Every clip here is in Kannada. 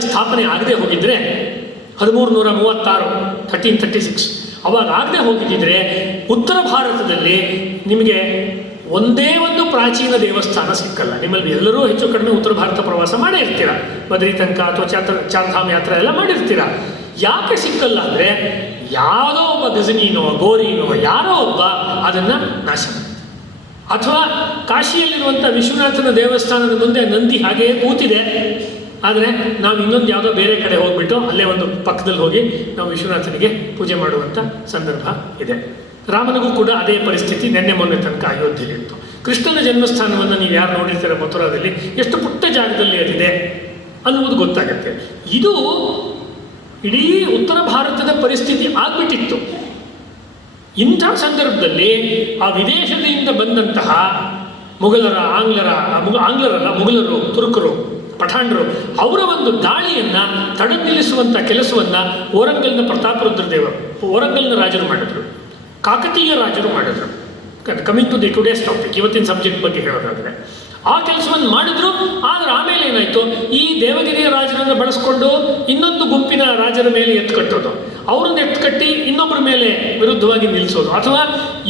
ಸ್ಥಾಪನೆ ಆಗದೆ ಹೋಗಿದ್ದರೆ ಹದಿಮೂರು ನೂರ ಮೂವತ್ತಾರು ಥರ್ಟೀನ್ ಥರ್ಟಿ ಸಿಕ್ಸ್ ಅವಾಗ ಆಗದೆ ಹೋಗಿದ್ದರೆ ಉತ್ತರ ಭಾರತದಲ್ಲಿ ನಿಮಗೆ ಒಂದೇ ಒಂದು ಪ್ರಾಚೀನ ದೇವಸ್ಥಾನ ಸಿಕ್ಕಲ್ಲ. ನಿಮ್ಮಲ್ಲಿ ಎಲ್ಲರೂ ಹೆಚ್ಚು ಕಡಿಮೆ ಉತ್ತರ ಭಾರತ ಪ್ರವಾಸ ಮಾಡೇ ಇರ್ತೀರ. ಬದ್ರಿ ತನಕ ಅಥವಾ ಚಾತ್ರ, ಚಾರ್ಧಾಮ್ ಯಾತ್ರೆ ಎಲ್ಲ ಮಾಡಿರ್ತೀರ ಯಾಕೆ ಸಿಕ್ಕಲ್ಲ ಅಂದರೆ ಯಾವುದೋ ಒಬ್ಬ ಗಜನೀನೋ, ಗೋರಿನೋ, ಯಾರೋ ಒಬ್ಬ ಅದನ್ನು ನಾಶ ಅಥವಾ ಕಾಶಿಯಲ್ಲಿರುವಂಥ ವಿಶ್ವನಾಥನ ದೇವಸ್ಥಾನದ ಮುಂದೆ ನಂದಿ ಹಾಗೆಯೇ ಕೂತಿದೆ. ಆದರೆ ನಾವು ಇನ್ನೊಂದು ಯಾವುದೋ ಬೇರೆ ಕಡೆ ಹೋಗ್ಬಿಟ್ಟು ಅಲ್ಲೇ ಒಂದು ಪಕ್ಕದಲ್ಲಿ ಹೋಗಿ ನಾವು ವಿಶ್ವನಾಥನಿಗೆ ಪೂಜೆ ಮಾಡುವಂಥ ಸಂದರ್ಭ ಇದೆ. ರಾಮನಿಗೂ ಕೂಡ ಅದೇ ಪರಿಸ್ಥಿತಿ ನೆನ್ನೆ ಮೊನ್ನೆ ತನಕ ಅಯೋಧ್ಯೆಯಲ್ಲಿ ಇತ್ತು. ಕೃಷ್ಣನ ಜನ್ಮಸ್ಥಾನವನ್ನು ನೀವು ಯಾರು ನೋಡಿರ್ತೀರ ಮಥುರಾದಲ್ಲಿ? ಎಷ್ಟು ಪುಟ್ಟ ಜಾಗದಲ್ಲಿ ಅದಿದೆ ಅನ್ನುವುದು ಗೊತ್ತಾಗುತ್ತೆ. ಇದು ಇಡೀ ಉತ್ತರ ಭಾರತದ ಪರಿಸ್ಥಿತಿ ಆಗ್ಬಿಟ್ಟಿತ್ತು. ಇಂಥ ಸಂದರ್ಭದಲ್ಲಿ ಆ ವಿದೇಶದಿಂದ ಬಂದಂತಹ ಮುಘಲರ, ಆಂಗ್ಲರ ಮುಗ ಆಂಗ್ಲರಲ್ಲ, ಮುಘಲರು, ತುರುಕರು ಪಠಾಣರು, ಅವರ ಒಂದು ದಾಳಿಯನ್ನು, ತಡೆ ನಿಲ್ಲಿಸುವಂಥ ಕೆಲಸವನ್ನು ಓರಂಗಲ್ನ ಪ್ರತಾಪರುದ್ರದೇವ ಓರಂಗಲ್ನ ರಾಜರು ಮಾಡಿದರು. ಕಾಕತೀಯ ರಾಜರು ಮಾಡಿದರು. Coming to the today's topic ಇವತ್ತಿನ ಸಬ್ಜೆಕ್ಟ್ ಬಗ್ಗೆ ಹೇಳೋದಾದರೆ. ಆ ಕೆಲಸವನ್ನು ಮಾಡಿದ್ರು, ಆದರೆ ಆಮೇಲೆ ಏನಾಯಿತು? ಈ ದೇವಗಿರಿಯ ರಾಜರನ್ನು ಬಳಸ್ಕೊಂಡು ಇನ್ನೊಂದು ಗುಂಪಿನ ರಾಜರ ಮೇಲೆ ಎತ್ಕಟ್ಟೋದು ಅವರನ್ನು ಎತ್ಕಟ್ಟಿ ಇನ್ನೊಬ್ಬರ ಮೇಲೆ ವಿರುದ್ಧವಾಗಿ ನಿಲ್ಲಿಸೋದು ಅಥವಾ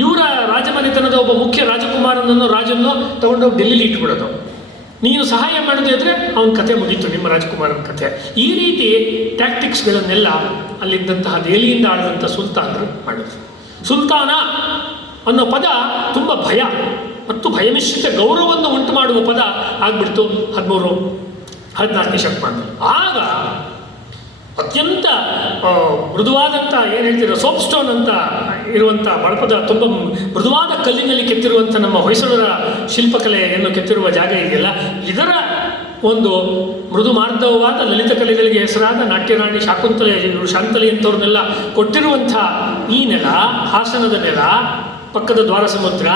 ಇವರ ರಾಜಮನೆತನದ ಒಬ್ಬ ಮುಖ್ಯ ರಾಜಕುಮಾರನನ್ನು ರಾಜನ್ನು ತಗೊಂಡೋಗಿ ಡೆಲ್ಲಿಲಿ ಇಟ್ಬಿಡೋದು. ನೀನು ಸಹಾಯ ಮಾಡದೇ ಇದ್ರೆ ಅವನ ಕತೆ ಮುಗೀತು, ನಿಮ್ಮ ರಾಜಕುಮಾರನ ಕಥೆ ಈ ರೀತಿ ಟ್ಯಾಕ್ಟಿಕ್ಸ್ಗಳನ್ನೆಲ್ಲ ಅಲ್ಲಿದ್ದಂತಹ ದೆಹಲಿಯಿಂದ ಆಡಿದಂಥ ಸುಲ್ತಾನರು ಮಾಡಿದ್ರು. ಸುಲ್ತಾನ ಅನ್ನೋ ಪದ ತುಂಬ ಭಯ ಮತ್ತು ಭಯಮಿಶ್ರಿತ ಗೌರವವನ್ನು ಉಂಟು ಮಾಡುವ ಪದ ಆಗ್ಬಿಡ್ತು ಹದಿಮೂರು, ಹದಿನಾಲ್ಕನೇ ಶತಮಾನದಲ್ಲಿ. ಆಗ ಅತ್ಯಂತ ಮೃದುವಾದಂಥ ಏನು ಹೇಳ್ತೀರ ಸೋಪ್ ಸ್ಟೋನ್ ಅಂತ ಇರುವಂಥ ಬಳಪದ ತುಂಬ ಮೃದುವಾದ ಕಲ್ಲಿನಲ್ಲಿ ಕೆತ್ತಿರುವಂಥ ನಮ್ಮ ಹೊಯ್ಸಳರ ಶಿಲ್ಪಕಲೆಯನ್ನು ಕೆತ್ತಿರುವ ಜಾಗ ಇದೆಯಲ್ಲ, ಇದರ ಒಂದು ಮೃದು ಮಾರ್ಧವವಾದ ಲಲಿತ ಕಲೆಗಳಿಗೆ ಹೆಸರಾದ ನಾಟ್ಯರಾಣಿ ಶಾಕುಂತಲೆ ಶಾಂತಲೆ ಅಂಥವ್ರನ್ನೆಲ್ಲ ಕೊಟ್ಟಿರುವಂಥ ಈ ನೆಲ, ಹಾಸನದ ನೆಲ, ಪಕ್ಕದ ದ್ವಾರ ಸಮುದ್ರ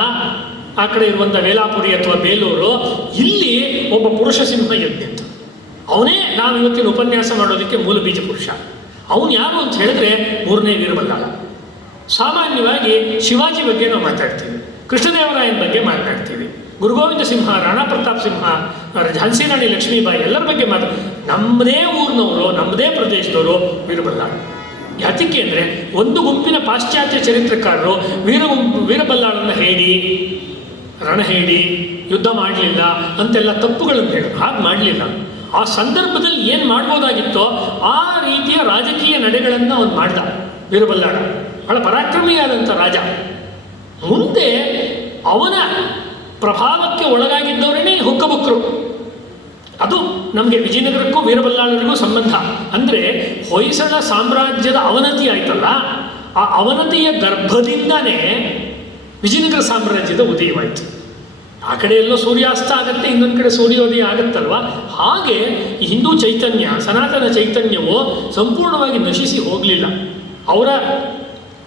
ಆ ಕಡೆ ಇರುವಂಥ ವೇಲಾಪುರಿ ಅಥವಾ ಬೇಲೂರು, ಇಲ್ಲಿ ಒಬ್ಬ ಪುರುಷ ಸಿಂಹ ಎದ್ದಿತ್ತು ಅವನೇ ನಾವು ಇವತ್ತಿನ ಉಪನ್ಯಾಸ ಮಾಡೋದಕ್ಕೆ ಮೂಲ ಬೀಜ ಪುರುಷ ಅವನು ಯಾರು ಅಂತ ಹೇಳಿದ್ರೆ ಮೂರನೇ ವೀರಬಲ್ಲಾಳ ಸಾಮಾನ್ಯವಾಗಿ ಶಿವಾಜಿ ಬಗ್ಗೆ ನಾವು ಮಾತಾಡ್ತೀವಿ. ಕೃಷ್ಣದೇವರಾಯನ ಬಗ್ಗೆ ಮಾತನಾಡ್ತೀವಿ ಗುರುಗೋವಿಂದ ಸಿಂಹ, ರಾಣಾ ಪ್ರತಾಪ್ ಸಿಂಹ ಝಾನ್ಸಿ ರಾಣಿ ಲಕ್ಷ್ಮೀಬಾಯಿ ಎಲ್ಲರ ಬಗ್ಗೆ ಮಾತು ನಮ್ಮದೇ ಊರಿನವರು ನಮ್ಮದೇ ಪ್ರದೇಶದವರು ವೀರಬಲ್ಲಾಳ ಯಾತಕ್ಕೆ ಅಂದರೆ, ಒಂದು ಗುಂಪಿನ ಪಾಶ್ಚಾತ್ಯ ಚರಿತ್ರಕಾರರು ವೀರ ವೀರಬಲ್ಲಾಳನ್ನು ಹೇಳಿ ರಣ ಹೇಳಿ ಯುದ್ಧ ಮಾಡಲಿಲ್ಲ ಅಂತೆಲ್ಲ ತಪ್ಪುಗಳನ್ನು ಹೇಳಿ, ಹಾಗೆ ಮಾಡಲಿಲ್ಲ. ಆ ಸಂದರ್ಭದಲ್ಲಿ ಏನು ಮಾಡ್ಬೋದಾಗಿತ್ತೋ ಆ ರೀತಿಯ ರಾಜಕೀಯ ನಡೆಗಳನ್ನು ಅವನು ಮಾಡ್ದ ವೀರಬಲ್ಲಾಳ. ಬಹಳ ಪರಾಕ್ರಮಿಯಾದಂಥ ರಾಜ. ಮುಂದೆ ಅವನ ಪ್ರಭಾವಕ್ಕೆ ಒಳಗಾಗಿದ್ದವರೇ ಹುಕ್ಕಬುಕ್ರು ಅದು ನಮಗೆ ವಿಜಯನಗರಕ್ಕೂ ವೀರಬಲ್ಲಾಳರಿಗೂ ಸಂಬಂಧ. ಅಂದರೆ ಹೊಯ್ಸಳ ಸಾಮ್ರಾಜ್ಯದ ಅವನತಿ ಆಯ್ತಲ್ಲ, ಆ ಅವನತಿಯ ಗರ್ಭದಿಂದನೇ ವಿಜಯನಗರ ಸಾಮ್ರಾಜ್ಯದ ಉದಯವಾಯಿತು. ಆ ಕಡೆ ಸೂರ್ಯಾಸ್ತ ಆಗುತ್ತೆ, ಇನ್ನೊಂದು ಕಡೆ ಸೂರ್ಯೋದಯ ಆಗುತ್ತಲ್ವ? ಹಾಗೆ ಈ ಹಿಂದೂ ಚೈತನ್ಯ, ಸನಾತನ ಚೈತನ್ಯವು ಸಂಪೂರ್ಣವಾಗಿ ನಶಿಸಿ ಹೋಗಲಿಲ್ಲ. ಅವರ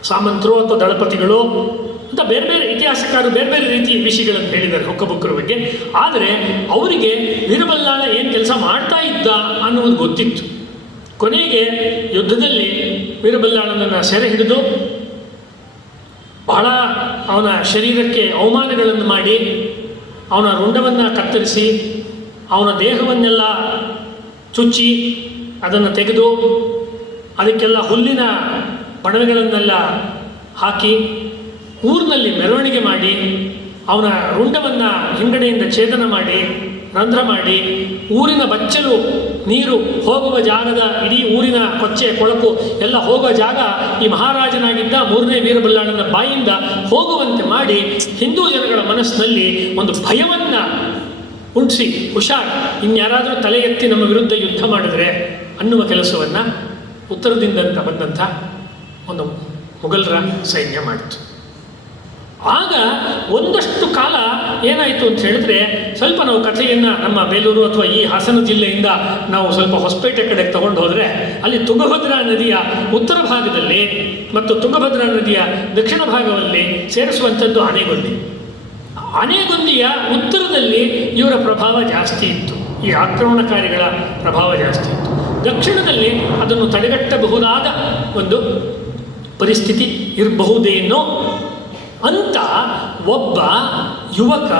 ಸಾಮಂತರು ಅಥವಾ ದಳಪತಿಗಳು ಅಂತ ಬೇರೆ ಬೇರೆ ಇತಿಹಾಸಕಾರರು ಬೇರೆ ಬೇರೆ ರೀತಿ ವಿಷಯಗಳನ್ನು ಹೇಳಿದ್ದಾರೆ ಹೊಕ್ಕಬುಕ್ಕರ ಬಗ್ಗೆ. ಆದರೆ ಅವರಿಗೆ ವೀರಬಲ್ಲಾಳ ಏನು ಕೆಲಸ ಮಾಡ್ತಾ ಇದ್ದ ಅನ್ನುವುದು ಗೊತ್ತಿತ್ತು. ಕೊನೆಗೆ ಯುದ್ಧದಲ್ಲಿ ವೀರಬಲ್ಲಾಳನನ್ನು ಸೆರೆ ಹಿಡಿದು ಬಹಳ ಅವನ ಶರೀರಕ್ಕೆ ಅವಮಾನಗಳನ್ನು ಮಾಡಿ, ಅವನ ರುಂಡವನ್ನು ಕತ್ತರಿಸಿ, ಅವನ ದೇಹವನ್ನೆಲ್ಲ ಚುಚ್ಚಿ ಅದನ್ನು ತೆಗೆದು ಅದಕ್ಕೆಲ್ಲ ಹುಲ್ಲಿನ ಬಣವೆಗಳನ್ನೆಲ್ಲ ಹಾಕಿ ಊರಿನಲ್ಲಿ ಮೆರವಣಿಗೆ ಮಾಡಿ, ಅವನ ರುಂಡವನ್ನು ಹಿಂಗಡೆಯಿಂದ ಛೇದನ ಮಾಡಿ, ರಂಧ್ರ ಮಾಡಿ, ಊರಿನ ಬಚ್ಚಲು ನೀರು ಹೋಗುವ ಜಾಗದ ಇಡೀ ಊರಿನ ಕೊಚ್ಚೆ, ಕೊಳಕು ಎಲ್ಲ ಹೋಗುವ ಜಾಗ ಈ ಮಹಾರಾಜನಾಗಿದ್ದ ಮೂರನೇ ವೀರಬಲ್ಲಾಳನ ಬಾಯಿಂದ ಹೋಗುವಂತೆ ಮಾಡಿ ಹಿಂದೂ ಜನಗಳ ಮನಸ್ಸಿನಲ್ಲಿ ಒಂದು ಭಯವನ್ನು ಉಂಟಿಸಿ, ಹುಷಾರ್, ಇನ್ಯಾರಾದರೂ ತಲೆ ಎತ್ತಿ ನಮ್ಮ ವಿರುದ್ಧ ಯುದ್ಧ ಮಾಡಿದರೆ ಅನ್ನುವ ಕೆಲಸವನ್ನು ಉತ್ತರದಿಂದ ಬಂದಂಥ ಒಂದು ಮೊಘಲರ ಸೈನ್ಯ ಮಾಡಿತು ಆಗ ಒಂದಷ್ಟು ಕಾಲ ಏನಾಯಿತು ಅಂತ ಹೇಳಿದ್ರೆ ಸ್ವಲ್ಪ ನಾವು ಕಥೆಯನ್ನು ನಮ್ಮ ಬೇಲೂರು ಅಥವಾ ಈ ಹಾಸನ ಜಿಲ್ಲೆಯಿಂದ ನಾವು ಸ್ವಲ್ಪ ಹೊಸಪೇಟೆ ಕಡೆಗೆ ತಗೊಂಡು ಹೋದರೆ ಅಲ್ಲಿ ತುಂಗಭದ್ರಾ ನದಿಯ ಉತ್ತರ ಭಾಗದಲ್ಲಿ ಮತ್ತು ತುಂಗಭದ್ರಾ ನದಿಯ ದಕ್ಷಿಣ ಭಾಗದಲ್ಲಿ ಸೇರಿಸುವಂಥದ್ದು ಆನೆಗೊಂದಿ. ಆನೆಗೊಂದಿಯ ಉತ್ತರದಲ್ಲಿ ಇವರ ಪ್ರಭಾವ ಜಾಸ್ತಿ ಇತ್ತು. ಈ ಆಕ್ರಮಣಕಾರಿಗಳ ಪ್ರಭಾವ ಜಾಸ್ತಿ ಇತ್ತು. ದಕ್ಷಿಣದಲ್ಲಿ ಅದನ್ನು ತಡೆಗಟ್ಟಬಹುದಾದ ಒಂದು ಪರಿಸ್ಥಿತಿ ಇರಬಹುದೇನೋ ಅಂತ ಒಬ್ಬ ಯುವಕ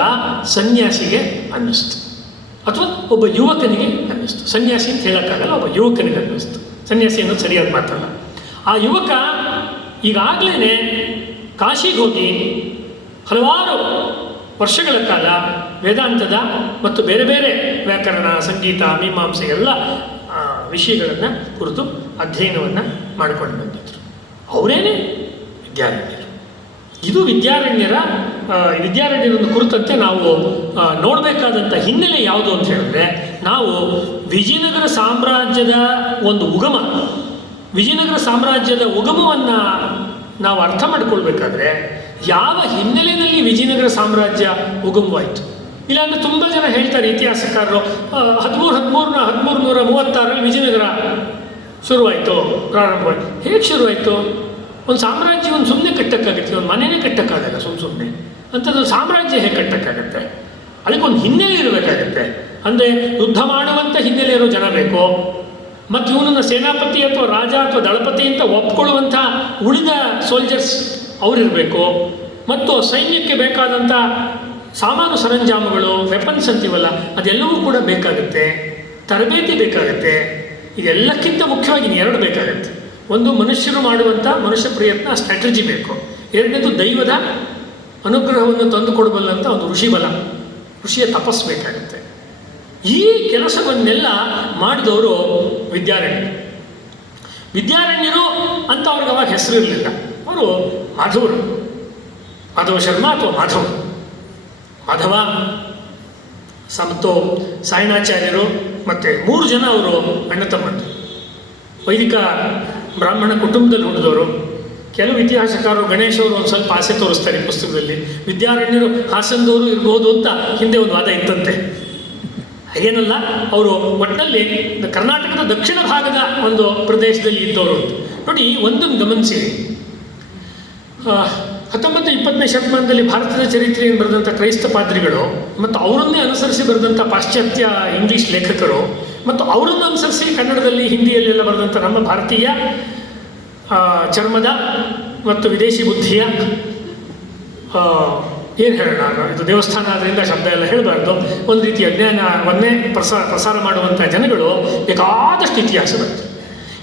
ಸನ್ಯಾಸಿಗೆ ಅನ್ನಿಸ್ತು. ಅಥವಾ ಒಬ್ಬ ಯುವಕನಿಗೆ ಅನ್ನಿಸ್ತು. ಸನ್ಯಾಸಿ ಅಂತ ಹೇಳೋಕ್ಕಾಗಲ್ಲ, ಒಬ್ಬ ಯುವಕನಿಗೆ ಅನ್ನಿಸ್ತು. ಸನ್ಯಾಸಿ ಅನ್ನೋದು ಸರಿಯಾದ ಮಾತಲ್ಲ. ಆ ಯುವಕ ಈಗಾಗಲೇ ಕಾಶಿಗೆ ಹೋಗಿ ಹಲವಾರು ವರ್ಷಗಳ ಕಾಲ ವೇದಾಂತದ ಮತ್ತು ಬೇರೆ ಬೇರೆ ವ್ಯಾಕರಣ, ಸಂಗೀತ ಮೀಮಾಂಸೆ ಎಲ್ಲ ವಿಷಯಗಳನ್ನು ಕುರಿತು ಅಧ್ಯಯನವನ್ನು ಮಾಡಿಕೊಂಡು ಬಂದಿದ್ರು. ಅವರೇನೆ ವಿದ್ಯಾರಣ್ಯರು. ಇದು ವಿದ್ಯಾರಣ್ಯರ ವಿದ್ಯಾರಣ್ಯರನ್ನು ಕುರಿತಂತೆ ನಾವು ನೋಡಬೇಕಾದಂಥ ಹಿನ್ನೆಲೆ ಯಾವುದು ಅಂತ ಹೇಳಿದ್ರೆ, ನಾವು ವಿಜಯನಗರ ಸಾಮ್ರಾಜ್ಯದ ಒಂದು ಉಗಮ, ವಿಜಯನಗರ ಸಾಮ್ರಾಜ್ಯದ ಉಗಮವನ್ನು ನಾವು ಅರ್ಥ ಮಾಡ್ಕೊಳ್ಬೇಕಾದ್ರೆ, ಯಾವ ಹಿನ್ನೆಲೆಯಲ್ಲಿ ವಿಜಯನಗರ ಸಾಮ್ರಾಜ್ಯ ಉಗಮವಾಯಿತು? ಇಲ್ಲಾಂದರೆ ತುಂಬ ಜನ ಹೇಳ್ತಾರೆ ಇತಿಹಾಸಕಾರರು ಹದಿಮೂರು ಹದಿಮೂರನ ಹದಿಮೂರು ನೂರ ಮೂವತ್ತಾರರಲ್ಲಿ ವಿಜಯನಗರ ಶುರುವಾಯಿತು ಪ್ರಾರಂಭವಾಯಿತು ಹೇಗೆ ಶುರುವಾಯಿತು? ಒಂದು ಸಾಮ್ರಾಜ್ಯ ಒಂದು ಸುಮ್ಮನೆ ಕಟ್ಟಕ್ಕಾಗುತ್ತೆ, ಒಂದು ಮನೆಯೇ ಕಟ್ಟಕ್ಕಾಗಲ್ಲ ಸುಮ್ಮ ಸುಮ್ಮನೆ ಅಂಥದ್ದು ಸಾಮ್ರಾಜ್ಯ ಹೇಗೆ ಕಟ್ಟಕ್ಕಾಗತ್ತೆ? ಅದಕ್ಕೊಂದು ಹಿನ್ನೆಲೆ ಇರಬೇಕಾಗತ್ತೆ. ಅಂದರೆ ಯುದ್ಧ ಮಾಡುವಂಥ ಹಿನ್ನೆಲೆ ಇರೋ ಜನ ಬೇಕು. ಮತ್ತು ಇವನನ್ನು ಸೇನಾಪತಿ ಅಥವಾ ರಾಜ ಅಥವಾ ದಳಪತಿ ಅಂತ ಒಪ್ಕೊಳ್ಳುವಂಥ ಉಳಿದ ಸೋಲ್ಜರ್ಸ್ ಅವರಿರಬೇಕು. ಮತ್ತು ಸೈನ್ಯಕ್ಕೆ ಬೇಕಾದಂಥ ಸಾಮಾನು ಸರಂಜಾಮುಗಳು ವೆಪನ್ಸ್ ಅಂತೀವಲ್ಲ, ಅದೆಲ್ಲವೂ ಕೂಡ ಬೇಕಾಗುತ್ತೆ. ತರಬೇತಿ ಬೇಕಾಗುತ್ತೆ. ಇದೆಲ್ಲಕ್ಕಿಂತ ಮುಖ್ಯವಾಗಿ ಎರಡು ಬೇಕಾಗುತ್ತೆ. ಒಂದು ಮನುಷ್ಯರು ಮಾಡುವಂಥ ಮನುಷ್ಯ ಪ್ರಯತ್ನ, ಸ್ಟ್ರಾಟಜಿ ಬೇಕು. ಎರಡನೇದು ದೈವದ ಅನುಗ್ರಹವನ್ನು ತಂದುಕೊಡಬಲ್ಲಂಥ ಒಂದು ಋಷಿ ಬಲ ಋಷಿಯ ತಪಸ್ಸು ಬೇಕಾಗುತ್ತೆ. ಈ ಕೆಲಸವನ್ನೆಲ್ಲ ಮಾಡಿದವರು ವಿದ್ಯಾರಣ್ಯರು. ವಿದ್ಯಾರಣ್ಯರು ಅಂತ ಅವ್ರಿಗೆ ಅವಾಗ ಹೆಸರು ಇರಲಿಲ್ಲ. ಅವರು ಮಾಧವರು. ಮಾಧವ ಶರ್ಮಾ ಅಥವಾ ಮಾಧವ? ಮಾಧವ ಸಮತೋ ಸಾಯಣಾಚಾರ್ಯರು ಮತ್ತು ಮೂರು ಜನ ಅವರು ಅಣ್ಣ ತಮ್ಮಂದರು. ವೈದಿಕ ಬ್ರಾಹ್ಮಣ ಕುಟುಂಬದಲ್ಲಿ ಹುಟ್ಟಿದವರು ಕೆಲವು ಇತಿಹಾಸಕಾರರು ಗಣೇಶ್ ಅವರು ಒಂದು ಸ್ವಲ್ಪ ಆಸೆ ತೋರಿಸ್ತಾರೆ ಈ ಪುಸ್ತಕದಲ್ಲಿ. ವಿದ್ಯಾರಣ್ಯರು ಹಾಸನದವರು ಇರ್ಬೋದು ಅಂತ ಹಿಂದೆ ಒಂದು ವಾದ ಇತ್ತಂತೆ. ಏನಲ್ಲ ಅವರು ಒಟ್ಟಿನಲ್ಲಿ ಕರ್ನಾಟಕದ ದಕ್ಷಿಣ ಭಾಗದ ಒಂದು ಪ್ರದೇಶದಲ್ಲಿ ಇದ್ದವರು. ನೋಡಿ, ಒಂದನ್ನು ಗಮನಿಸಿ. ಹತ್ತೊಂಬತ್ತು ಇಪ್ಪತ್ತನೇ ಶತಮಾನದಲ್ಲಿ ಭಾರತದ ಚರಿತ್ರೆಯನ್ನು ಬರೆದಂಥ ಕ್ರೈಸ್ತ ಪಾದ್ರಿಗಳು ಮತ್ತು ಅವರನ್ನೇ ಅನುಸರಿಸಿ ಬರೆದಂಥ ಪಾಶ್ಚಾತ್ಯ ಇಂಗ್ಲಿಷ್ ಲೇಖಕರು ಮತ್ತು ಅವರನ್ನು ಅನುಸರಿಸಿ ಕನ್ನಡದಲ್ಲಿ ಹಿಂದಿಯಲ್ಲೆಲ್ಲ ಬರೆದಂಥ ನಮ್ಮ ಭಾರತೀಯ ಚರ್ಮದ ಮತ್ತು ವಿದೇಶಿ ಬುದ್ಧಿಯ ಏನು ಹೇಳೋಣ ಇದು ದೇವಸ್ಥಾನ ಆದ್ದರಿಂದ ಶಬ್ದ ಎಲ್ಲ ಹೇಳಬಾರ್ದು. ಒಂದು ರೀತಿಯ ಜ್ಞಾನವನ್ನೇ ಪ್ರಸಾರ ಪ್ರಸಾರ ಮಾಡುವಂಥ ಜನಗಳು ಬೇಕಾದಷ್ಟು ಇತಿಹಾಸ ಬರ್ತದೆ.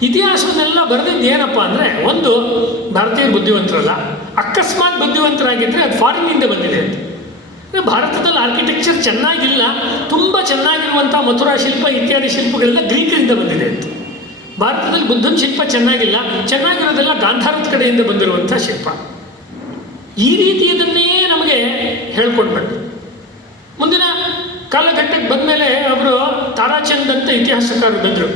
ಇತಿಹಾಸವನ್ನೆಲ್ಲ ಬರೆದಿದ್ದು ಏನಪ್ಪ ಅಂದರೆ ಒಂದು ಭಾರತೀಯ ಬುದ್ಧಿವಂತರಲ್ಲ. ಅಕಸ್ಮಾತ್ ಬುದ್ಧಿವಂತರಾಗಿದ್ದರೆ ಅದು ಫಾರಿನ್ನಿಂದ ಬಂದಿದೆ ಅಂತ. ಭಾರತದಲ್ಲಿ ಆರ್ಕಿಟೆಕ್ಚರ್ ಚೆನ್ನಾಗಿಲ್ಲ, ತುಂಬ ಚೆನ್ನಾಗಿರುವಂಥ ಮಥುರಾ ಶಿಲ್ಪ ಇತ್ಯಾದಿ ಶಿಲ್ಪಗಳೆಲ್ಲ ಗ್ರೀಕರಿಂದ ಬಂದಿದೆ ಅಂತ. ಭಾರತದಲ್ಲಿ ಬುದ್ಧನ ಶಿಲ್ಪ ಚೆನ್ನಾಗಿಲ್ಲ, ಚೆನ್ನಾಗಿರೋದೆಲ್ಲ ಗಾಂಧಾರದ ಕಡೆಯಿಂದ ಬಂದಿರುವಂಥ ಶಿಲ್ಪ. ಈ ರೀತಿಯದನ್ನೇ ನಮಗೆ ಹೇಳ್ಕೊಂಡು ಮುಂದಿನ ಕಾಲಘಟ್ಟಕ್ಕೆ ಬಂದಮೇಲೆ ಅವರು ತಾರಾಚಂದ್ ಅಂತ ಇತಿಹಾಸಕಾರರು ಬಂದರು.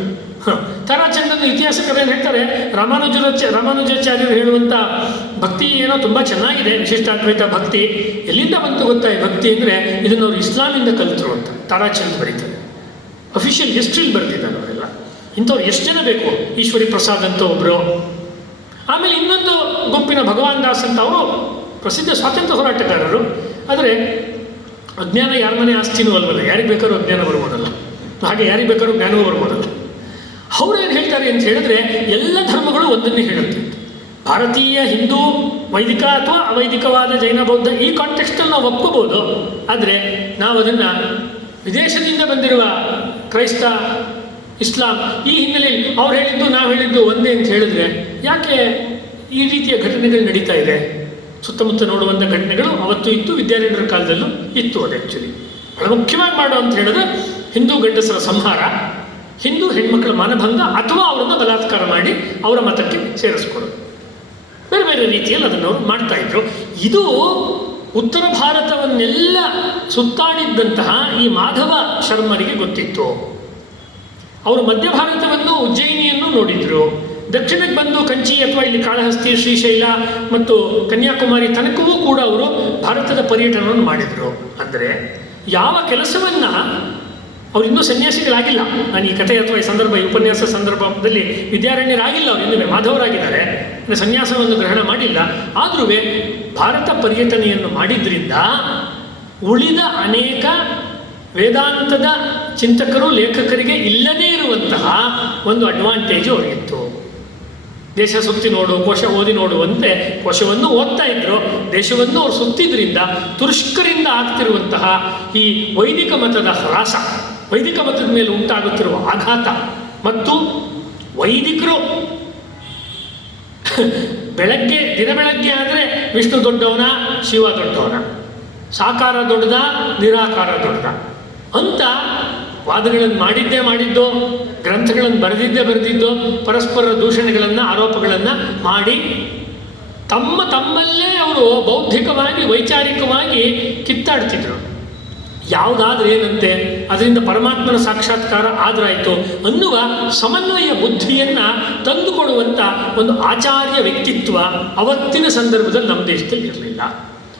ತಾರಾಚಂದ್ ಅಂತ ಇತಿಹಾಸಕರು ಏನು ಹೇಳ್ತಾರೆ ರಾಮಾನುಜರ ರಾಮಾನುಜಾಚಾರ್ಯರು ಹೇಳುವಂಥ ಭಕ್ತಿ ಏನೋ ತುಂಬ ಚೆನ್ನಾಗಿದೆ, ವಿಶಿಷ್ಟಾದ್ವೈತ ಭಕ್ತಿ. ಎಲ್ಲಿಂದ ಬಂತು ಗೊತ್ತಾ ಈ ಭಕ್ತಿ ಅಂದರೆ ಇದನ್ನು ಅವರು ಇಸ್ಲಾಮಿಂದ ಕಲಿತರು ಅಂತ ತಾರಾಚಂದ್ ಬರೀತಾರೆ ಅಫಿಷಿಯಲ್ ಹಿಸ್ಟ್ರಿಲಿ ಬರೆದಿದ್ದಾರೆ ಅವರೆಲ್ಲ. ಇಂಥವ್ರು ಎಷ್ಟು ಜನ ಬೇಕು? ಈಶ್ವರಿ ಪ್ರಸಾದ್ ಅಂತ ಒಬ್ಬರು ಆಮೇಲೆ ಇನ್ನೊಂದು ಗುಂಪಿನ ಭಗವಾನ್ ದಾಸ್ ಅಂತ ಅವರು ಪ್ರಸಿದ್ಧ ಸ್ವಾತಂತ್ರ್ಯ ಹೋರಾಟಗಾರರು. ಆದರೆ ಅಜ್ಞಾನ ಯಾರ ಮನೆ ಆಸ್ತಿನೂ ಅಲ್ವಲ್ಲ, ಯಾರಿಗೆ ಬೇಕಾದ್ರೂ ಅಜ್ಞಾನ ಬರ್ಬೋದಲ್ಲ. ಹಾಗೆ ಯಾರಿಗೆ ಬೇಕಾದ್ರೂ ಜ್ಞಾನವೂ ಬರ್ಬೋದಲ್ಲ. ಅವ್ರು ಏನು ಹೇಳ್ತಾರೆ ಅಂತ ಹೇಳಿದ್ರೆ ಎಲ್ಲ ಧರ್ಮಗಳು ಒಂದನ್ನೇ ಹೇಳುತ್ತೆ. ಭಾರತೀಯ ಹಿಂದೂ ವೈದಿಕ ಅಥವಾ ಅವೈದಿಕವಾದ ಜೈನ ಬೌದ್ಧ ಈ ಕಾಂಟೆಕ್ಸ್ಟಲ್ಲಿ ನಾವು ಒಪ್ಪಬಹುದು ಆದರೆ ನಾವು ಅದನ್ನು ವಿದೇಶದಿಂದ ಬಂದಿರುವ ಕ್ರೈಸ್ತ, ಇಸ್ಲಾಂ ಈ ಹಿನ್ನೆಲೆಯಲ್ಲಿ ಅವ್ರು ಹೇಳಿದ್ದು, ನಾವು ಹೇಳಿದ್ದು ಒಂದೇ ಅಂತ ಹೇಳಿದ್ರೆ ಯಾಕೆ ಈ ರೀತಿಯ ಘಟನೆಗಳು ನಡೀತಾ ಇದೆ? ಸುತ್ತಮುತ್ತ ನೋಡುವಂಥ ಘಟನೆಗಳು ಅವತ್ತು ಇತ್ತು, ವಿದ್ಯಾರಣ್ಯರ ಕಾಲದಲ್ಲೂ ಇತ್ತು ಅದು ಆ್ಯಕ್ಚುಲಿ ಬಹಳ ಮುಖ್ಯವಾಗಿ ಮಾಡೋ ಅಂತ ಹೇಳಿದ್ರೆ ಹಿಂದೂ ಗಂಡಸರ ಸಂಹಾರ. ಹಿಂದೂ ಹೆಣ್ಮಕ್ಳ ಮಾನಭಂಗ ಅಥವಾ ಅವರನ್ನು ಬಲಾತ್ಕಾರ ಮಾಡಿ ಅವರ ಮತಕ್ಕೆ ಸೇರಿಸ್ಕೊಡೋದು ಬೇರೆ ಬೇರೆ ರೀತಿಯಲ್ಲಿ ಅದನ್ನು ಅವರು ಮಾಡ್ತಾ ಇದ್ರು. ಇದು ಉತ್ತರ ಭಾರತವನ್ನೆಲ್ಲ ಸುತ್ತಾಡಿದ್ದಂತಹ ಈ ಮಾಧವ ಶರ್ಮರಿಗೆ ಗೊತ್ತಿತ್ತು. ಅವರು ಮಧ್ಯ ಭಾರತವನ್ನು ಉಜ್ಜಯಿನಿಯನ್ನು ನೋಡಿದ್ರು. ದಕ್ಷಿಣಕ್ಕೆ ಬಂದು ಕಂಚಿ ಅಥವಾ ಇಲ್ಲಿ ಕಾಳಹಸ್ತಿ, ಶ್ರೀಶೈಲ ಮತ್ತು ಕನ್ಯಾಕುಮಾರಿ ತನಕವೂ ಕೂಡ ಅವರು ಭಾರತದ ಪರ್ಯಟನವನ್ನು ಮಾಡಿದರು. ಅಂದರೆ ಯಾವ ಕೆಲಸವನ್ನು ಅವ್ರು ಇನ್ನೂ ಸನ್ಯಾಸಿಗಳಾಗಿಲ್ಲ. ನಾನು ಈ ಕಥೆ ಅಥವಾ ಈ ಸಂದರ್ಭ, ಈ ಉಪನ್ಯಾಸ ಸಂದರ್ಭದಲ್ಲಿ ವಿದ್ಯಾರಣ್ಯರಾಗಿಲ್ಲ ಅವರು ಇನ್ನೂ ಮಾಧವರಾಗಿದ್ದಾರೆ. ಅಂದರೆ ಸನ್ಯಾಸವನ್ನು ಗ್ರಹಣ ಮಾಡಿಲ್ಲ. ಆದರೂ ಭಾರತ ಪರ್ಯಟನೆಯನ್ನು ಮಾಡಿದ್ರಿಂದ ಉಳಿದ ಅನೇಕ ವೇದಾಂತದ ಚಿಂತಕರು, ಲೇಖಕರಿಗೆ ಇಲ್ಲದೇ ಇರುವಂತಹ ಒಂದು ಅಡ್ವಾಂಟೇಜು ಅವರಿಗಿತ್ತು ದೇಶ ಸುತ್ತಿ ನೋಡು, ಕೋಶ ಓದಿ ನೋಡುವಂತೆ ಕೋಶವನ್ನು ಓದ್ತಾ ಇದ್ರು. ದೇಶವನ್ನು ಅವ್ರು ಸುತ್ತಿದ್ರಿಂದ ತುರುಷ್ಕರಿಂದ ಆಗ್ತಿರುವಂತಹ ಈ ವೈದಿಕ ಮತದ ಹ್ರಾಸ. ವೈದಿಕ ಮತದ ಮೇಲೆ ಉಂಟಾಗುತ್ತಿರುವ ಆಘಾತ ಮತ್ತು ವೈದಿಕರು ಬೆಳಗ್ಗೆ, ದಿನ ಬೆಳಗ್ಗೆ ಆದರೆ ವಿಷ್ಣು ದೊಡ್ಡವನ, ಶಿವ ದೊಡ್ಡವನ. ಸಾಕಾರ ದೊಡ್ಡದ, ನಿರಾಕಾರ ದೊಡ್ಡದ. ಅಂತ ವಾದಗಳನ್ನು ಮಾಡಿದ್ದೇ ಮಾಡಿದ್ದು, ಗ್ರಂಥಗಳನ್ನು ಬರೆದಿದ್ದೇ ಬರೆದಿದ್ದೋ, ಪರಸ್ಪರ ದೂಷಣೆಗಳನ್ನು, ಆರೋಪಗಳನ್ನು ಮಾಡಿ ತಮ್ಮ ತಮ್ಮಲ್ಲೇ ಅವರು ಬೌದ್ಧಿಕವಾಗಿ, ವೈಚಾರಿಕವಾಗಿ ಕಿತ್ತಾಡ್ತಿದ್ರು. ಯಾವುದಾದ್ರೂ ಏನಂತೆ, ಅದರಿಂದ ಪರಮಾತ್ಮನ ಸಾಕ್ಷಾತ್ಕಾರ ಆದ್ರಾಯಿತು ಅನ್ನುವ ಸಮನ್ವಯ ಬುದ್ಧಿಯನ್ನ ತಂದುಕೊಡುವಂಥ ಒಂದು ಆಚಾರ್ಯ ವ್ಯಕ್ತಿತ್ವ ಅವತ್ತಿನ ಸಂದರ್ಭದಲ್ಲಿ ನಮ್ಮ ದೇಶದಲ್ಲಿ ಇರಲಿಲ್ಲ.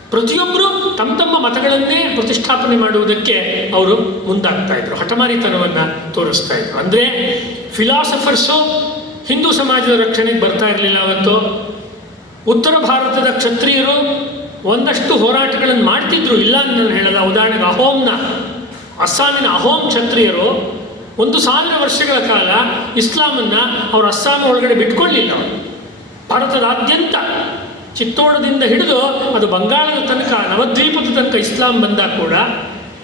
ಪ್ರತಿಯೊಬ್ಬರು ತಮ್ಮ ತಮ್ಮ ಮತಗಳನ್ನೇ ಪ್ರತಿಷ್ಠಾಪನೆ ಮಾಡುವುದಕ್ಕೆ ಅವರು ಮುಂದಾಗ್ತಾ ಇದ್ರು. ಹಠಮಾರಿತನವನ್ನು ತೋರಿಸ್ತಾ ಇದ್ರು. ಅಂದರೆ ಫಿಲಾಸಫರ್ಸು ಹಿಂದೂ ಸಮಾಜದ ರಕ್ಷಣೆಗೆ ಬರ್ತಾ ಇರಲಿಲ್ಲ ಅವತ್ತು. ಉತ್ತರ ಭಾರತದ ಕ್ಷತ್ರಿಯರು ಒಂದಷ್ಟು ಹೋರಾಟಗಳನ್ನು ಮಾಡ್ತಿದ್ರು. ಇಲ್ಲ ಅಂತ ನಾನು ಹೇಳಲ್ಲ. ಉದಾಹರಣೆಗೆ ಅಹೋಮ್ನ, ಅಸ್ಸಾಮಿನ ಅಹೋಮ್ ಕ್ಷತ್ರಿಯರು ಒಂದು ಸಾವಿರ ವರ್ಷಗಳ ಕಾಲ ಇಸ್ಲಾಮನ್ನು ಅವರು ಅಸ್ಸಾಂ ಒಳಗಡೆ ಬಿಟ್ಕೊಳ್ಳಿಲ್ಲ ಭಾರತದಾದ್ಯಂತ ಚಿತ್ತೋಡದಿಂದ ಹಿಡಿದು ಅದು ಬಂಗಾಳದ ತನಕ, ನವದ್ವೀಪದ ತನಕ ಇಸ್ಲಾಂ ಬಂದಾಗ ಕೂಡ,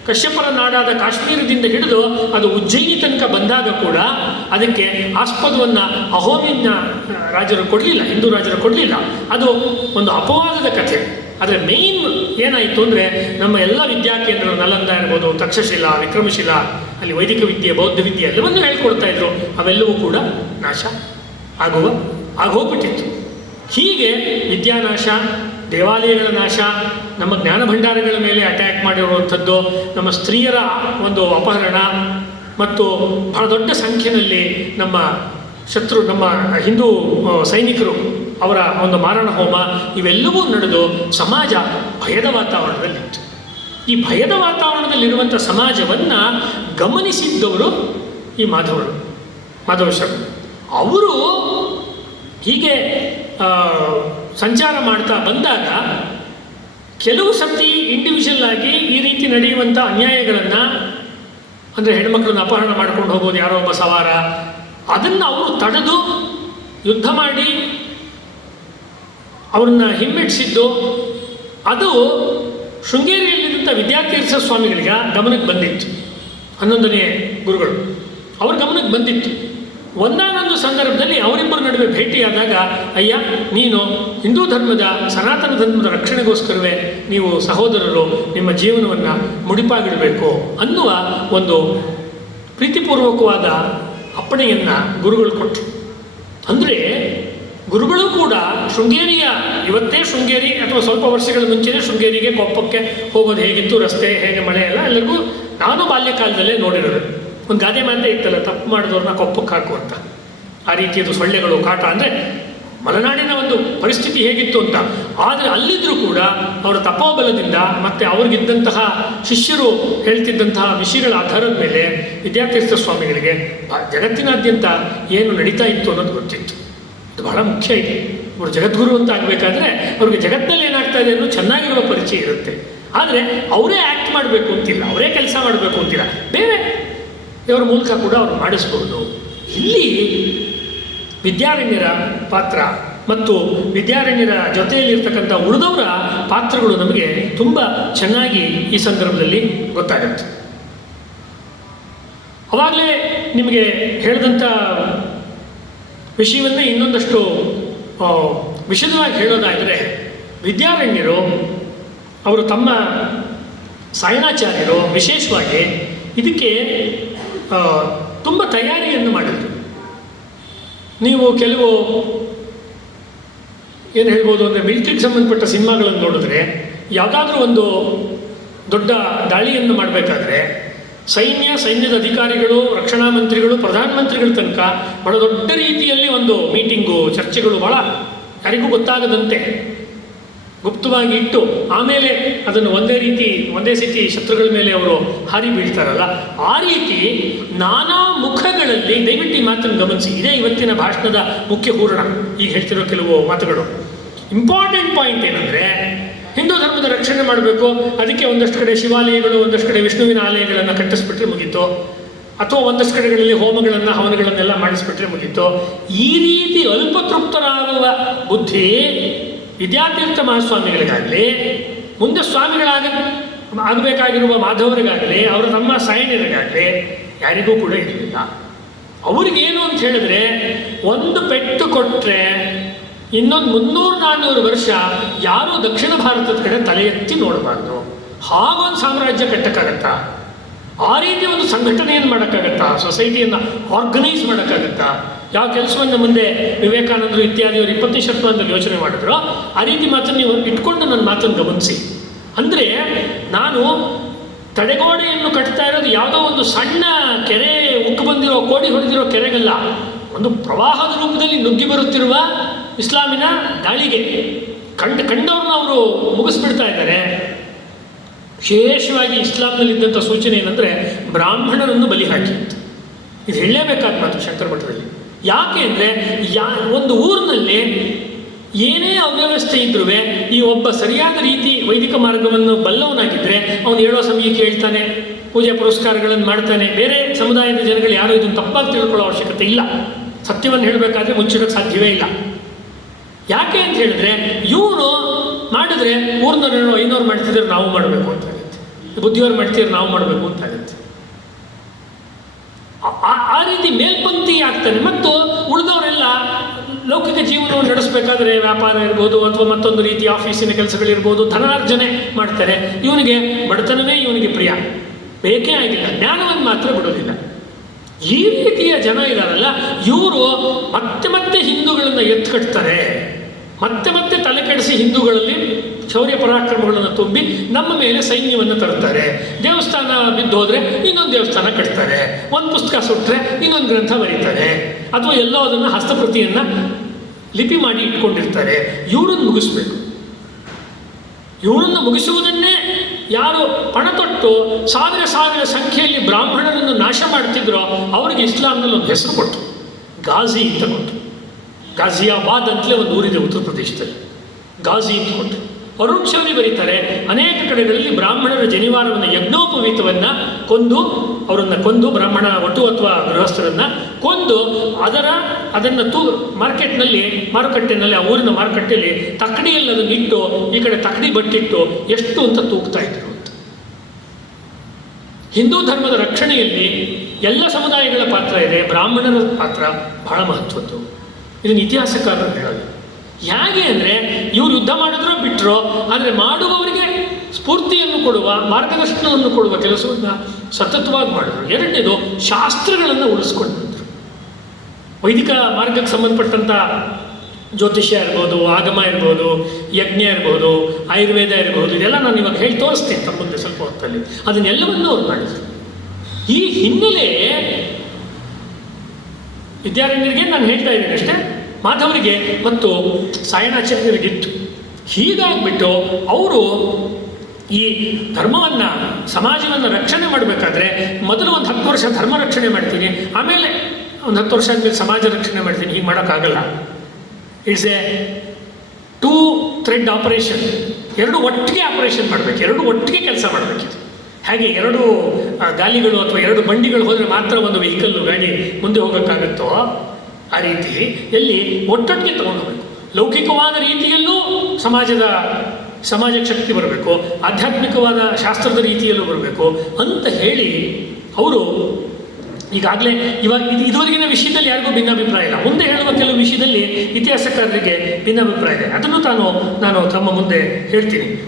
ಕಶ್ಯಪರ ನಾಡಾದ ಕಾಶ್ಮೀರದಿಂದ ಹಿಡಿದು ಅದು ಉಜ್ಜಯಿನಿ ತನಕ ಬಂದಾಗ ಕೂಡ ಅದಕ್ಕೆ ಆಸ್ಪದವನ್ನು ಅಹೋಮಿನ ರಾಜರು ಕೊಡಲಿಲ್ಲ, ಹಿಂದೂ ರಾಜರು ಕೊಡಲಿಲ್ಲ. ಅದು ಒಂದು ಅಪವಾದದ ಕಥೆ. ಆದರೆ ಮೇಯ್ನ್ ಏನಾಯಿತು ಅಂದರೆ ನಮ್ಮ ಎಲ್ಲ ವಿದ್ಯಾಕೇಂದ್ರ ನಲಂದ ಇರ್ಬೋದು, ತಕ್ಷಶಿಲಾ, ವಿಕ್ರಮಶಿಲಾ, ಅಲ್ಲಿ ವೈದಿಕ ವಿದ್ಯೆ, ಬೌದ್ಧ ವಿದ್ಯೆ ಎಲ್ಲವನ್ನೂ ಹೇಳ್ಕೊಡ್ತಾ ಇದ್ರು. ಅವೆಲ್ಲವೂ ಕೂಡ ನಾಶ ಆಗುವ, ಆಗೋಗ್ಬಿಟ್ಟಿತ್ತು. ಹೀಗೆ ವಿದ್ಯಾನಾಶ, ದೇವಾಲಯಗಳ ನಾಶ, ನಮ್ಮ ಜ್ಞಾನ ಭಂಡಾರಗಳ ಮೇಲೆ ಅಟ್ಯಾಕ್ ಮಾಡಿರುವಂಥದ್ದು, ನಮ್ಮ ಸ್ತ್ರೀಯರ ಒಂದು ಅಪಹರಣ ಮತ್ತು ಬಹಳ ದೊಡ್ಡ ಸಂಖ್ಯೆಯಲ್ಲಿ ನಮ್ಮ ಶತ್ರು, ನಮ್ಮ ಹಿಂದೂ ಸೈನಿಕರು ಅವರ ಒಂದು ಮಾರಣ ಹೋಮ ಇವೆಲ್ಲವೂ ನಡೆದು ಸಮಾಜ ಭಯದ ವಾತಾವರಣದಲ್ಲಿತ್ತು ಈ ಭಯದ ವಾತಾವರಣದಲ್ಲಿರುವಂಥ ಸಮಾಜವನ್ನು ಗಮನಿಸಿದ್ದವರು ಈ ಮಾಧವರು, ಮಾಧವ ಶರ್ಮ. ಅವರು ಹೀಗೆ ಸಂಚಾರ ಮಾಡ್ತಾ ಬಂದಾಗ ಕೆಲವು ಸತಿ ಇಂಡಿವಿಜುವಲ್ ಆಗಿ ಈ ರೀತಿ ನಡೆಯುವಂಥ ಅನ್ಯಾಯಗಳನ್ನು, ಅಂದರೆ ಹೆಣ್ಮಕ್ಳನ್ನ ಅಪಹರಣ ಮಾಡ್ಕೊಂಡು ಹೋಗೋದು ಯಾರೋ ಒಬ್ಬ ಸವಾರ, ಅದನ್ನು ಅವರು ತಡೆದು ಯುದ್ಧ ಮಾಡಿ ಅವ್ರನ್ನ ಹಿಮ್ಮೆಟ್ಟಿಸಿದ್ದು ಅದು ಶೃಂಗೇರಿಯಲ್ಲಿದ್ದಂಥ ವಿದ್ಯಾತೀರ್ಥ ಸ್ವಾಮಿಗಳಿಗೆ ಗಮನಕ್ಕೆ ಬಂದಿತ್ತು. ಹನ್ನೊಂದನೇ ಗುರುಗಳು. ಅವ್ರ ಗಮನಕ್ಕೆ ಬಂದಿತ್ತು. ಒಂದಾನೊಂದು ಸಂದರ್ಭದಲ್ಲಿ ಅವರಿಬ್ಬರ ನಡುವೆ ಭೇಟಿಯಾದಾಗ, ಅಯ್ಯ, ನೀನು ಹಿಂದೂ ಧರ್ಮದ, ಸನಾತನ ಧರ್ಮದ ರಕ್ಷಣೆಗೋಸ್ಕರವೇ ನೀವು ಸಹೋದರರು, ನಿಮ್ಮ ಜೀವನವನ್ನು ಮುಡಿಪಾಗಿಡಬೇಕು ಅನ್ನುವ ಒಂದು ಪ್ರೀತಿಪೂರ್ವಕವಾದ ಅಪ್ಪಣೆಯನ್ನು ಗುರುಗಳು ಕೊಟ್ಟರು ಅಂದರೆ ಗುರುಗಳು ಕೂಡ ಶೃಂಗೇರಿಯ, ಇವತ್ತೇ ಶೃಂಗೇರಿ ಅಥವಾ ಸ್ವಲ್ಪ ವರ್ಷಗಳ ಮುಂಚೆನೇ ಶೃಂಗೇರಿಗೆ ಕೊಪ್ಪಕ್ಕೆ ಹೋಗೋದು ಹೇಗಿತ್ತು, ರಸ್ತೆ ಹೇಗೆ, ಮಳೆ ಎಲ್ಲ ಎಲ್ಲರಿಗೂ ನಾನು ಬಾಲ್ಯಕಾಲದಲ್ಲೇ ನೋಡಿರೋದು. ಒಂದು ಗಾದೆ ಮಾತೆ ಇತ್ತಲ್ಲ, ತಪ್ಪು ಮಾಡಿದವ್ರನ್ನ ಕೊಪ್ಪಕ್ಕೆ ಹಾಕು ಅಂತ. ಆ ರೀತಿಯದು ಸೊಳ್ಳೆಗಳು, ಕಾಟ ಅಂದರೆ ಮಲೆನಾಡಿನ ಒಂದು ಪರಿಸ್ಥಿತಿ ಹೇಗಿತ್ತು ಅಂತ. ಆದರೆ ಅಲ್ಲಿದ್ದರೂ ಕೂಡ ಅವರ ತಪೋಬಲದಿಂದ ಮತ್ತು ಅವ್ರಿಗಿದ್ದಂತಹ ಶಿಷ್ಯರು ಹೇಳ್ತಿದ್ದಂತಹ ವಿಷಯಗಳ ಆಧಾರದ ಮೇಲೆ ವಿದ್ಯಾತೀರ್ಥ ಸ್ವಾಮಿಗಳಿಗೆ ಜಗತ್ತಿನಾದ್ಯಂತ ಏನು ನಡೀತಾ ಇತ್ತು ಅನ್ನೋದು ಗೊತ್ತಿತ್ತು. ಇದು ಬಹಳ ಮುಖ್ಯ ಇದೆ. ಅವರು ಜಗದ್ಗುರು ಅಂತ ಆಗಬೇಕಾದ್ರೆ ಅವ್ರಿಗೆ ಜಗತ್ತಿನಲ್ಲಿ ಏನಾಗ್ತಾ ಇದೆ ಅನ್ನೋ ಚೆನ್ನಾಗಿರುವ ಪರಿಚಯ ಇರುತ್ತೆ. ಆದರೆ ಅವರೇ ಆ್ಯಕ್ಟ್ ಮಾಡಬೇಕು ಅಂತಿಲ್ಲ, ಅವರೇ ಕೆಲಸ ಮಾಡಬೇಕು ಅಂತಿಲ್ಲ. ಬೇರೆ ಇವರ ಮೂಲಕ ಕೂಡ ಅವರು ಮಾಡಿಸ್ಬೋದು. ಇಲ್ಲಿ ವಿದ್ಯಾರಣ್ಯರ ಪಾತ್ರ ಮತ್ತು ವಿದ್ಯಾರಣ್ಯರ ಜೊತೆಯಲ್ಲಿರ್ತಕ್ಕಂಥ ಉಳಿದವರ ಪಾತ್ರಗಳು ನಮಗೆ ತುಂಬ ಚೆನ್ನಾಗಿ ಈ ಸಂದರ್ಭದಲ್ಲಿ ಗೊತ್ತಾಗುತ್ತೆ. ಅವಾಗಲೇ ನಿಮಗೆ ಹೇಳಿದಂಥ ವಿಷಯವನ್ನೇ ಇನ್ನೊಂದಷ್ಟು ವಿಶದವಾಗಿ ಹೇಳೋದಾದರೆ, ವಿದ್ಯಾರಣ್ಯರು, ಅವರು ತಮ್ಮ ಸಾಯಣಾಚಾರ್ಯರು ವಿಶೇಷವಾಗಿ ಇದಕ್ಕೆ ತುಂಬ ತಯಾರಿಯನ್ನು ಮಾಡಿದರು. ನೀವು ಕೆಲವು, ಏನು ಹೇಳ್ಬೋದು ಅಂದರೆ ಮಿಲಿಟ್ರಿಗೆ ಸಂಬಂಧಪಟ್ಟ ಸಿನಿಮಾಗಳನ್ನು ನೋಡಿದ್ರೆ, ಯಾವುದಾದ್ರೂ ಒಂದು ದೊಡ್ಡ ದಾಳಿಯನ್ನು ಮಾಡಬೇಕಾದ್ರೆ ಸೈನ್ಯ, ಸೈನ್ಯದ ಅಧಿಕಾರಿಗಳು, ರಕ್ಷಣಾ ಮಂತ್ರಿಗಳು, ಪ್ರಧಾನಮಂತ್ರಿಗಳ ತನಕ ಬಹಳ ದೊಡ್ಡ ರೀತಿಯಲ್ಲಿ ಒಂದು ಮೀಟಿಂಗು, ಚರ್ಚೆಗಳು ಬಹಳ ಯಾರಿಗೂ ಗೊತ್ತಾಗದಂತೆ ಗುಪ್ತವಾಗಿ ಇಟ್ಟು ಆಮೇಲೆ ಅದನ್ನು ಒಂದೇ ರೀತಿ, ಒಂದೇ ಸ್ಥಿತಿ ಶತ್ರುಗಳ ಮೇಲೆ ಅವರು ಹಾರಿ ಬೀಳ್ತಾರಲ್ಲ, ಆ ರೀತಿ ನಾನಾ ಮುಖಗಳಲ್ಲಿ ದಯವಿಟ್ಟು ಈ ಮಾತನ್ನು ಗಮನಿಸಿ. ಇದೇ ಇವತ್ತಿನ ಭಾಷಣದ ಮುಖ್ಯ ಹೂರಣ. ಈಗ ಹೇಳ್ತಿರೋ ಕೆಲವು ಮಾತುಗಳು. ಇಂಪಾರ್ಟೆಂಟ್ ಪಾಯಿಂಟ್ ಏನಂದರೆ ಹಿಂದೂ ಧರ್ಮದ ರಕ್ಷಣೆ ಮಾಡಬೇಕು. ಅದಕ್ಕೆ ಒಂದಷ್ಟು ಕಡೆ ಶಿವಾಲಯಗಳು, ಒಂದಷ್ಟು ಕಡೆ ವಿಷ್ಣುವಿನ ಆಲಯಗಳನ್ನು ಕಟ್ಟಿಸ್ಬಿಟ್ರೆ ಮುಗೀತು. ಅಥವಾ ಒಂದಷ್ಟು ಕಡೆಗಳಲ್ಲಿ ಹೋಮಗಳನ್ನು, ಹವನಗಳನ್ನೆಲ್ಲ ಮಾಡಿಸ್ಬಿಟ್ರೆ ಮುಗೀತು. ಈ ರೀತಿ ಅಲ್ಪತೃಪ್ತರಾಗುವ ಬುದ್ಧಿ ವಿದ್ಯಾತೀರ್ಥ ಮಹಾಸ್ವಾಮಿಗಳಿಗಾಗಲಿ, ಮುಂದೆ ಸ್ವಾಮಿಗಳಾಗ ಆಗಬೇಕಾಗಿರುವ ಮಾಧವರಿಗಾಗಲಿ, ಅವರು ತಮ್ಮ ಸೈನ್ಯರಿಗಾಗಲಿ ಯಾರಿಗೂ ಕೂಡ ಇರಲಿಲ್ಲ. ಅವ್ರಿಗೇನು ಅಂತ ಹೇಳಿದ್ರೆ, ಒಂದು ಪೆಟ್ಟು ಕೊಟ್ಟರೆ ಇನ್ನೊಂದು ಮುನ್ನೂರು ನಾನ್ನೂರು ವರ್ಷ ಯಾರೂ ದಕ್ಷಿಣ ಭಾರತದ ಕಡೆ ತಲೆ ಎತ್ತಿ ನೋಡಬಾರ್ದು. ಹಾಗೊಂದು ಸಾಮ್ರಾಜ್ಯ ಕಟ್ಟಕ್ಕಾಗತ್ತಾ? ಆ ರೀತಿ ಒಂದು ಸಂಘಟನೆಯನ್ನು ಮಾಡೋಕ್ಕಾಗತ್ತಾ? ಸೊಸೈಟಿಯನ್ನು ಆರ್ಗನೈಸ್ ಮಾಡೋಕ್ಕಾಗತ್ತಾ? ಯಾವ ಕೆಲಸವನ್ನು ಮುಂದೆ ವಿವೇಕಾನಂದರು ಇತ್ಯಾದಿಯವರು ಇಪ್ಪತ್ತನೇ ಶತಮಾನದಲ್ಲಿ ಯೋಚನೆ ಮಾಡಿದ್ರು, ಆ ರೀತಿ ಮಾತನ್ನು ನೀವು ಇಟ್ಕೊಂಡು ನನ್ನ ಮಾತನ್ನು ಗಮನಿಸಿ. ಅಂದರೆ ನಾನು ತಡೆಗೋಡೆಯನ್ನು ಕಟ್ತಾ ಇರೋದು ಯಾವುದೋ ಒಂದು ಸಣ್ಣ ಕೆರೆ ಉಕ್ಕು ಬಂದಿರೋ, ಕೋಡಿ ಹೊಡೆದಿರೋ ಕೆರೆಗಲ್ಲ. ಒಂದು ಪ್ರವಾಹದ ರೂಪದಲ್ಲಿ ನುಗ್ಗಿ ಬರುತ್ತಿರುವ ಇಸ್ಲಾಮಿನ ದಾಳಿಗೆ ಕಂಡು ಕಂಡವ್ರನ್ನ ಅವರು ಮುಗಿಸ್ಬಿಡ್ತಾ ಇದ್ದಾರೆ. ವಿಶೇಷವಾಗಿ ಇಸ್ಲಾಂನಲ್ಲಿದ್ದಂಥ ಸೂಚನೆ ಏನಂದರೆ ಬ್ರಾಹ್ಮಣರನ್ನು ಬಲಿ ಹಾಕಿ ಇದು ಹೇಳಲೇಬೇಕಾದ ಮಾತು ಶಂಕರ ಮಠದಲ್ಲಿ ಯಾಕೆ ಅಂದರೆ ಯಾ ಒಂದು ಊರಿನಲ್ಲಿ ಏನೇ ಅವ್ಯವಸ್ಥೆ ಇದ್ರೂ ಈ ಒಬ್ಬ ಸರಿಯಾದ ರೀತಿ ವೈದಿಕ ಮಾರ್ಗವನ್ನು ಬಲ್ಲವನಾಗಿದ್ದರೆ ಅವನು ಹೇಳೋ ಸಮಯಕ್ಕೆ ಹೇಳ್ತಾನೆ, ಪೂಜೆ ಪುರಸ್ಕಾರಗಳನ್ನು ಮಾಡ್ತಾನೆ. ಬೇರೆ ಸಮುದಾಯದ ಜನಗಳು ಯಾರೂ ಇದನ್ನು ತಪ್ಪಾಗಿ ತಿಳ್ಕೊಳ್ಳೋ ಅವಶ್ಯಕತೆ ಇಲ್ಲ. ಸತ್ಯವನ್ನು ಹೇಳಬೇಕಾದ್ರೆ ಮುಚ್ಚಿಡೋಕ್ಕೆ ಸಾಧ್ಯವೇ ಇಲ್ಲ. ಯಾಕೆ ಅಂತ ಹೇಳಿದ್ರೆ, ಇವರು ಮಾಡಿದ್ರೆ ಊರ್ನವ್ರೇನೋ ಐನೂರು ಮಾಡ್ತಿದ್ರೆ ನಾವು ಮಾಡಬೇಕು ಅಂತ ಆಗುತ್ತೆ ಬುದ್ಧಿಯವ್ರು ಮಾಡ್ತಿದ್ರೆ ನಾವು ಮಾಡಬೇಕು ಅಂತ ಆಗುತ್ತೆ ಆ- ರೀತಿ ಮೇಲ್ಪಂಕ್ತಿ ಆಗ್ತಾನೆ. ಮತ್ತು ಉಳಿದವರೆಲ್ಲ ಲೌಕಿಕ ಜೀವನವನ್ನು ನಡೆಸಬೇಕಾದ್ರೆ ವ್ಯಾಪಾರ ಇರ್ಬೋದು ಅಥವಾ ಮತ್ತೊಂದು ರೀತಿ ಆಫೀಸಿನ ಕೆಲಸಗಳಿರ್ಬೋದು, ಧನಾರ್ಜನೆ ಮಾಡ್ತಾರೆ. ಇವನಿಗೆ ಬಡತನವೇ ಇವನಿಗೆ ಪ್ರಿಯ. ಬೇಕೇ ಆಗಿಲ್ಲ. ಜ್ಞಾನವನ್ನು ಮಾತ್ರ ಬಿಡೋದಿಲ್ಲ. ಈ ರೀತಿಯ ಜನ ಇದಾರಲ್ಲ. ಇವರು ಮತ್ತೆ ಮತ್ತೆ ಹಿಂದೂಗಳನ್ನು ಎತ್ಕಟ್ತಾರೆ. ಮತ್ತೆ ಮತ್ತೆ ತಲೆ ಕೆಡಿಸಿ ಹಿಂದೂಗಳಲ್ಲಿ ಶೌರ್ಯ ಪರಾಕ್ರಮಗಳನ್ನು ತುಂಬಿ ನಮ್ಮ ಮೇಲೆ ಸೈನ್ಯವನ್ನು ತರ್ತಾರೆ ದೇವಸ್ಥಾನ ಬಿದ್ದು ಹೋದರೆ ಇನ್ನೊಂದು ದೇವಸ್ಥಾನ ಕಟ್ತಾರೆ. ಒಂದು ಪುಸ್ತಕ ಸುಟ್ಟರೆ ಇನ್ನೊಂದು ಗ್ರಂಥ ಬರೀತಾರೆ. ಅಥವಾ ಎಲ್ಲೋ ಅದನ್ನು ಹಸ್ತಪ್ರತಿಯನ್ನು ಲಿಪಿ ಮಾಡಿ ಇಟ್ಕೊಂಡಿರ್ತಾರೆ. ಇವರನ್ನು ಮುಗಿಸ್ಬೇಕು. ಇವರನ್ನು ಮುಗಿಸುವುದನ್ನೇ ಯಾರು ಪಣ ತೊಟ್ಟು ಸಾವಿರ ಸಾವಿರ ಸಂಖ್ಯೆಯಲ್ಲಿ ಬ್ರಾಹ್ಮಣರನ್ನು ನಾಶ ಮಾಡ್ತಿದ್ರೋ ಅವ್ರಿಗೆ ಇಸ್ಲಾಂನಲ್ಲಿ ಒಂದು ಹೆಸರು ಕೊಟ್ಟು ಗಾಜಿ ಅಂತ ಕೊಟ್ಟು ಗಾಜಿಯಾಬಾದ್ ಅಂತಲೇ ಒಂದು ಊರಿದೆ ಉತ್ತರ ಪ್ರದೇಶದಲ್ಲಿ. ಗಾಜಿ ಅಂತ ಅರುಣ್ ಬರೀತಾರೆ, ಅನೇಕ ಕಡೆಗಳಲ್ಲಿ ಬ್ರಾಹ್ಮಣರ ಜನಿವಾರವನ್ನು ಯಜ್ಞೋಪವೀತವನ್ನು ಕೊಂದು, ಅವರನ್ನು ಕೊಂದು, ಬ್ರಾಹ್ಮಣ ಒಟ್ಟು ಅಥವಾ ಗೃಹಸ್ಥರನ್ನು ಕೊಂದು, ಅದರ, ಅದನ್ನು ತೂ, ಮಾರ್ಕೆಟ್ನಲ್ಲಿ, ಮಾರುಕಟ್ಟೆನಲ್ಲಿ, ಆ ಊರಿನ ಮಾರುಕಟ್ಟೆಯಲ್ಲಿ ತಕ್ಕಡಿಯಲ್ಲಿ ಅದನ್ನು ಇಟ್ಟು, ಈ ಕಡೆ ತಕ್ಕಡಿ ಬಟ್ಟಿಟ್ಟು ಎಷ್ಟು ಅಂತ ತೂಗ್ತಾ ಇದ್ರು ಅಂತ. ಹಿಂದೂ ಧರ್ಮದ ರಕ್ಷಣೆಯಲ್ಲಿ ಎಲ್ಲ ಸಮುದಾಯಗಳ ಪಾತ್ರ ಇದೆ, ಬ್ರಾಹ್ಮಣರ ಪಾತ್ರ ಬಹಳ ಮಹತ್ವದ್ದು. ಇದನ್ನು ಇತಿಹಾಸಕಾರರು ಹೇಳೋದು. ಹೇಗೆ ಅಂದರೆ ಇವರು ಯುದ್ಧ ಮಾಡಿದ್ರೋ ಬಿಟ್ಟರೋ ಆದರೆ ಮಾಡುವವರಿಗೆ ಸ್ಫೂರ್ತಿಯನ್ನು ಕೊಡುವ, ಮಾರ್ಗದರ್ಶನವನ್ನು ಕೊಡುವ ಕೆಲಸವನ್ನು ಸತತವಾಗಿ ಮಾಡಿದ್ರು. ಎರಡನೇದು ಶಾಸ್ತ್ರಗಳನ್ನು ಉಳಿಸ್ಕೊಂಡು ವೈದಿಕ ಮಾರ್ಗಕ್ಕೆ ಸಂಬಂಧಪಟ್ಟಂಥ ಜ್ಯೋತಿಷ್ಯ ಇರ್ಬೋದು, ಆಗಮ ಇರ್ಬೋದು, ಯಜ್ಞ ಇರ್ಬೋದು, ಆಯುರ್ವೇದ ಇರ್ಬೋದು, ಇದೆಲ್ಲ ನಾನು ಇವಾಗ ಹೇಳಿ ತೋರಿಸ್ತೀನಿ ತಮ್ಮ ಸ್ವಲ್ಪ ಹೊತ್ತಲ್ಲಿ. ಅದನ್ನೆಲ್ಲವನ್ನೂ ಅವ್ರು ಮಾಡಿದ್ರು. ಈ ಹಿನ್ನೆಲೆ ವಿದ್ಯಾರಣ್ಯರಿಗೆ ನಾನು ಹೇಳ್ತಾ ಇದ್ದೀನಿ ಅಷ್ಟೇ. ಮಾಧವರಿಗೆ ಮತ್ತು ಸಾಯಣಾಚಾರ್ಯರಿಗಿತ್ತು. ಹೀಗಾಗ್ಬಿಟ್ಟು ಅವರು ಈ ಧರ್ಮವನ್ನು, ಸಮಾಜವನ್ನು ರಕ್ಷಣೆ ಮಾಡಬೇಕಾದ್ರೆ ಮೊದಲು ಒಂದು ಹತ್ತು ವರ್ಷ ಧರ್ಮ ರಕ್ಷಣೆ ಮಾಡ್ತೀನಿ, ಆಮೇಲೆ ಒಂದು ಹತ್ತು ವರ್ಷ ಆದಮೇಲೆ ಸಮಾಜ ರಕ್ಷಣೆ ಮಾಡ್ತೀನಿ, ಹೀಗೆ ಮಾಡೋಕ್ಕಾಗಲ್ಲ. It's a two thread operation ಎರಡು ಒಟ್ಟಿಗೆ ಆಪರೇಷನ್ ಮಾಡಬೇಕು, ಎರಡು ಒಟ್ಟಿಗೆ ಕೆಲಸ ಮಾಡಬೇಕಿತ್ತು ಹಾಗೆ ಎರಡು ಗಾಲಿಗಳು ಅಥವಾ ಎರಡು ಬಂಡಿಗಳು ಹೋದರೆ ಮಾತ್ರ ಒಂದು ವೆಹಿಕಲ್ಲು ಗಾಡಿ ಮುಂದೆ ಹೋಗೋಕ್ಕಾಗತ್ತೋ? ಆ ರೀತಿ ಎಲ್ಲಿ ಒಟ್ಟೊಟ್ಟಿಗೆ ತಗೊಂಡು ಲೌಕಿಕವಾದ ರೀತಿಯಲ್ಲೂ ಸಮಾಜದ, ಸಮಾಜಕ್ಕೆ ಶಕ್ತಿ ಬರಬೇಕು, ಆಧ್ಯಾತ್ಮಿಕವಾದ ಶಾಸ್ತ್ರದ ರೀತಿಯಲ್ಲೂ ಬರಬೇಕು ಅಂತ ಹೇಳಿ ಅವರು ಈಗಾಗಲೇ ಇವಾಗ ಇದು ಇದುವರೆಗಿನ ವಿಷಯದಲ್ಲಿ ಯಾರಿಗೂ ಭಿನ್ನಾಭಿಪ್ರಾಯ ಇಲ್ಲ. ಮುಂದೆ ಹೇಳುವ ಕೆಲವು ವಿಷಯದಲ್ಲಿ ಇತಿಹಾಸಕಾರರಿಗೆ ಭಿನ್ನಾಭಿಪ್ರಾಯ ಇದೆ. ಅದನ್ನು ತಾನು, ನಾನು ತಮ್ಮ ಮುಂದೆ ಹೇಳ್ತೀನಿ.